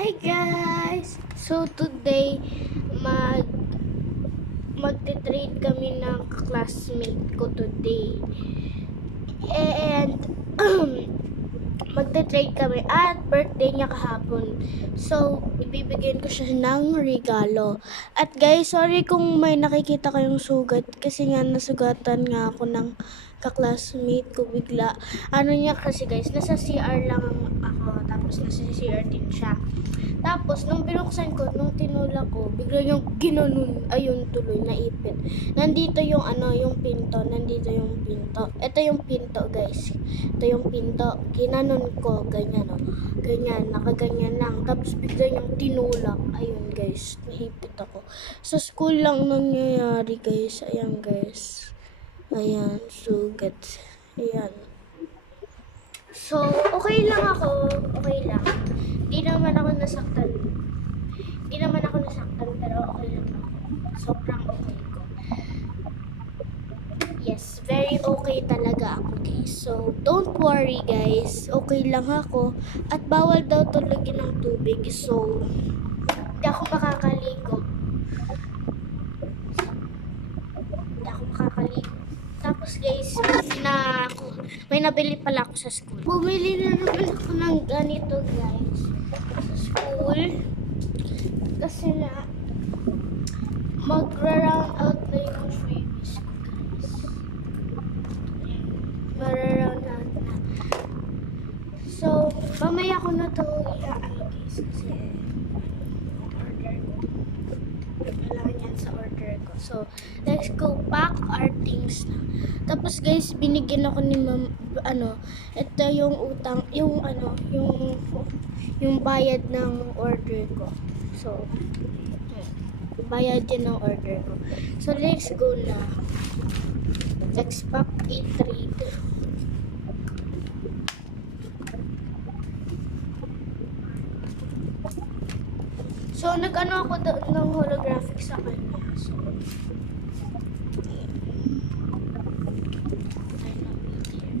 Hi guys! So today mag magte-trade kami ng classmate ko today. And magte-trade kami at birthday niya kahapon. So ibibigyan ko siya ng regalo. At guys, sorry kung may nakikita kayong sugat kasi nga nasugatan nga ako ng ka-classmate ko bigla. Ano niya kasi guys, nasa CR lang ako tapos nasa CR din siya. Tapos, nung binuksan ko, nung tinulak ko, bigla yung ginanon, ayun tuloy, naipit. Nandito yung yung pinto, nandito yung pinto. Ito yung pinto, guys. Ito yung pinto. Ginanon ko, ganyan, oh. Ganyan, nakaganyan lang. Tapos, bigla yung tinulak. Ayun, guys, naipit ako. Sa school lang nangyayari, guys. Ayan, guys. Ayan, sugat. Ayan. So, okay lang ako. Okay lang. Di naman ako nasaktan. Di naman ako nasaktan, pero okay lang ako. Sobrang okay ko. Yes, very okay talaga ako, guys. So, don't worry, guys. Okay lang ako. At bawal daw tulogin ng tubig. So, hindi ako makakaligo. Hindi ako makakaligo. Tapos, guys, may nabili pala ako sa school. Bumili na naman ako ng ganito, guys. Sa school. Kasi na, magra-round out na yung freebies ko, guys. Magra-round out na. So, mamaya ko na to i-ano, guys. Kasi, order ko. Kailangan yan sa order ko. So, let's go pack our things na. Tapos, guys, binigyan ako ni ito yung utang, yung bayad ng order ko. So, bayad din ng order ko. So, let's go na. Let's pack a trade. So, nag-ano ako ng holographic sa kanya. So, I love BTS.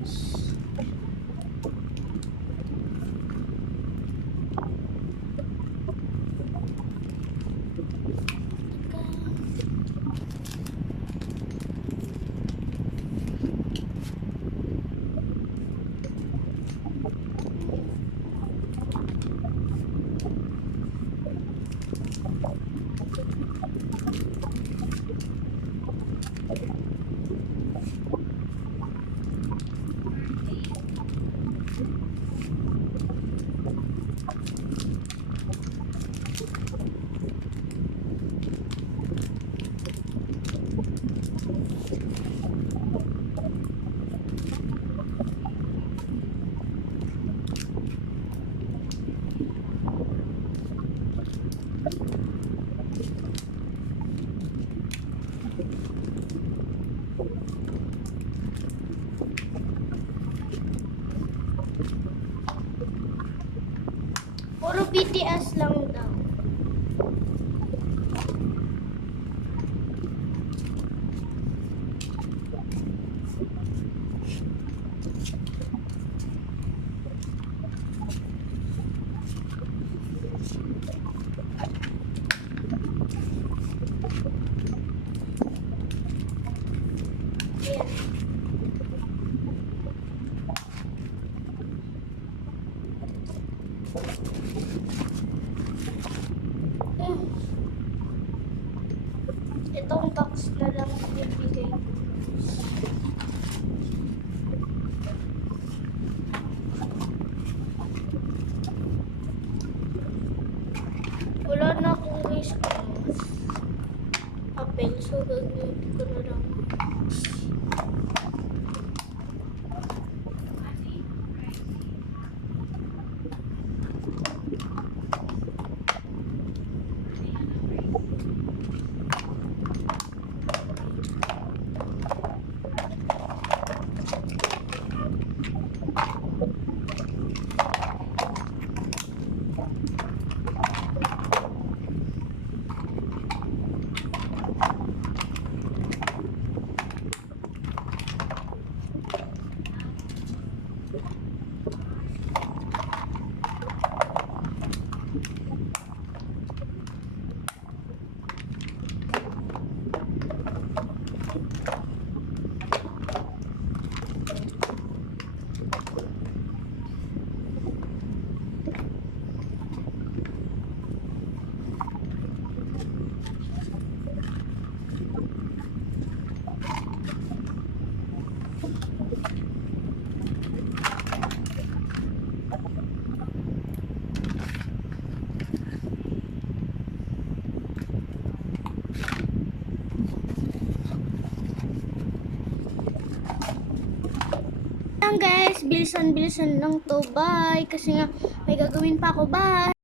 Puro BTS lang daw. Ayan. Itong box na lang bibigay ko. Wala na akong waste papel, so gagawin ko na lang. guys, bilisan-bilisan lang to. Bye. Kasi nga, may gagawin pa ako. Bye.